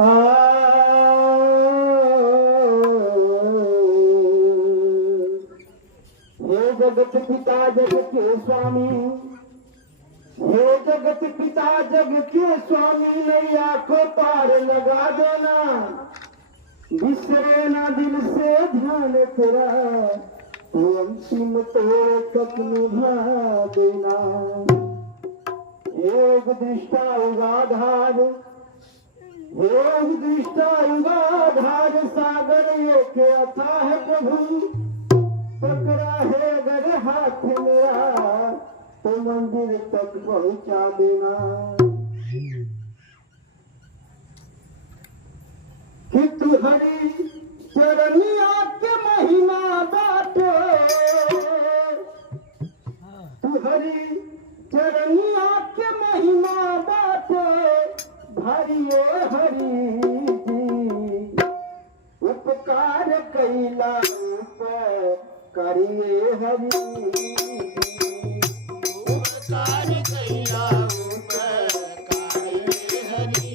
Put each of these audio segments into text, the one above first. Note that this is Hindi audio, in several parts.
हे जगत पिता जग के स्वामी, हे जगत पिता जग के स्वामी, नैया को पार लगा देना, बिसरे ना दिल से ध्यान तेरा, तू अंतिम तोड़ तक निभा देना। योग दृष्टा युगाधार, योग दृष्टा युगाधार, सागर एक अथाह प्रभु, पकड़ा है अगर हाथ मेरा, तो मंदिर तक पहुंचा देना। कि तू हरि चरनिया के महिमा बाटे, तू हरि चरनिया के महिमा बाटे, भारिये हरि जी उपकार कैला करिए हरि, उपकार कैला करिए हरि।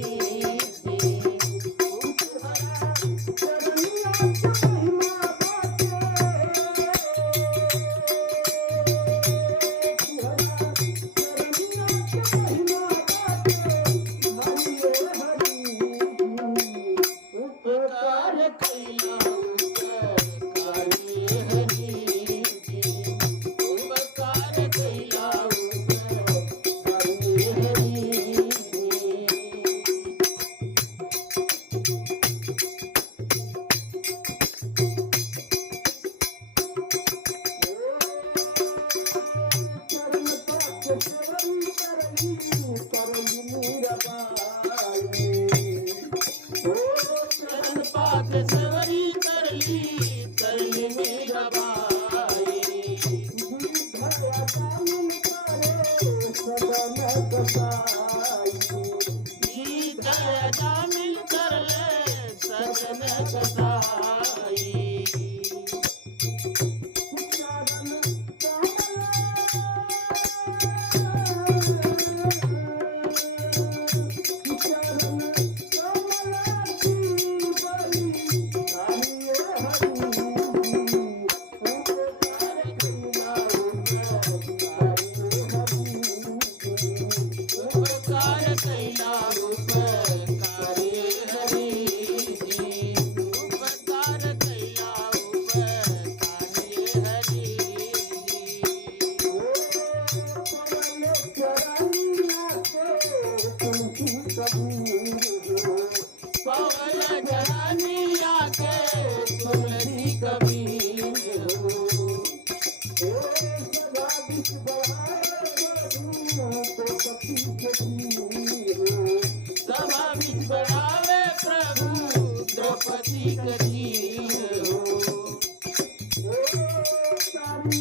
सभा बीच बढ़ावे प्रभु द्रौपदी करी हो। उपकार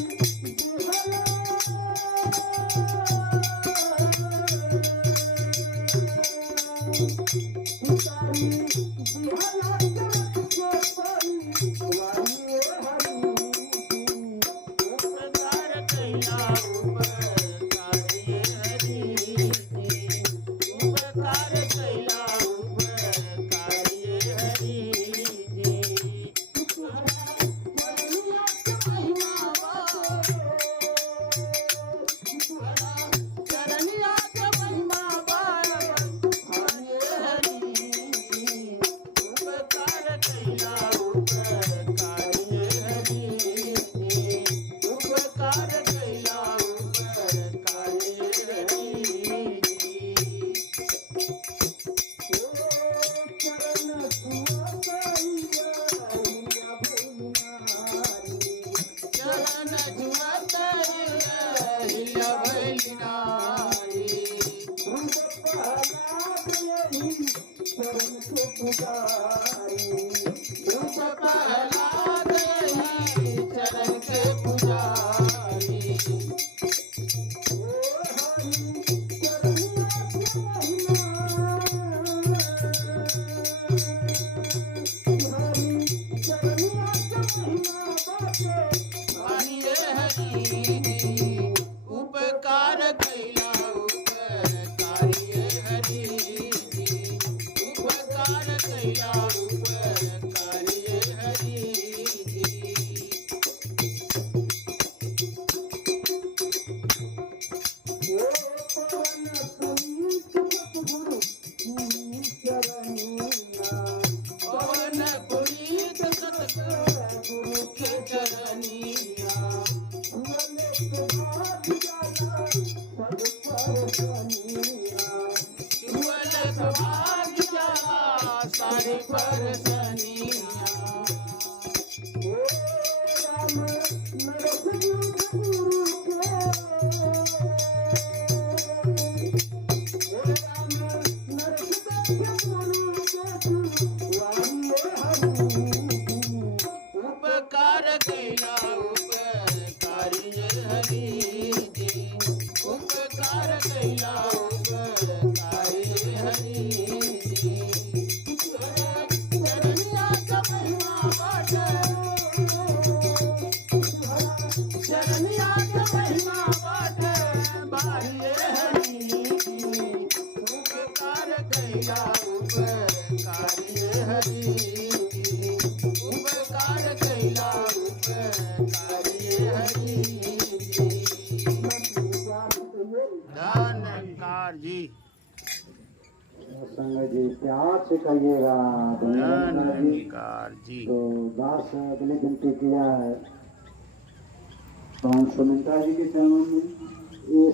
उपकार कैला उपकारी हरि जी। हे पवन पुनीत सतगुरु की चरनिया पवन पुनीत सतगुरु के चरनिया भले के भाग जाला सब परसनिया केवल भाग जाला सारी परसनिया। हे राम नरसिंह गुरु के हे राम नरसिंह गुरु के वारिये हरि उपकार कैला उपकारी हरि जी। उपकार कैला उपकारी हरि जी। चरनिया का महिमा बाटे चरनिया का महिमा बाटे बारिये हरि जी। उपकार कैला उपकारी हरि जी। उपकार कैला उपकारी हरि जी। धन्यकार जी। संग जी प्यार से कहिएगा धन्यवाद जी। धन्यकार जी। तो दास अगले दिन पे किया है 500 मिनटा जी के चरणों में ये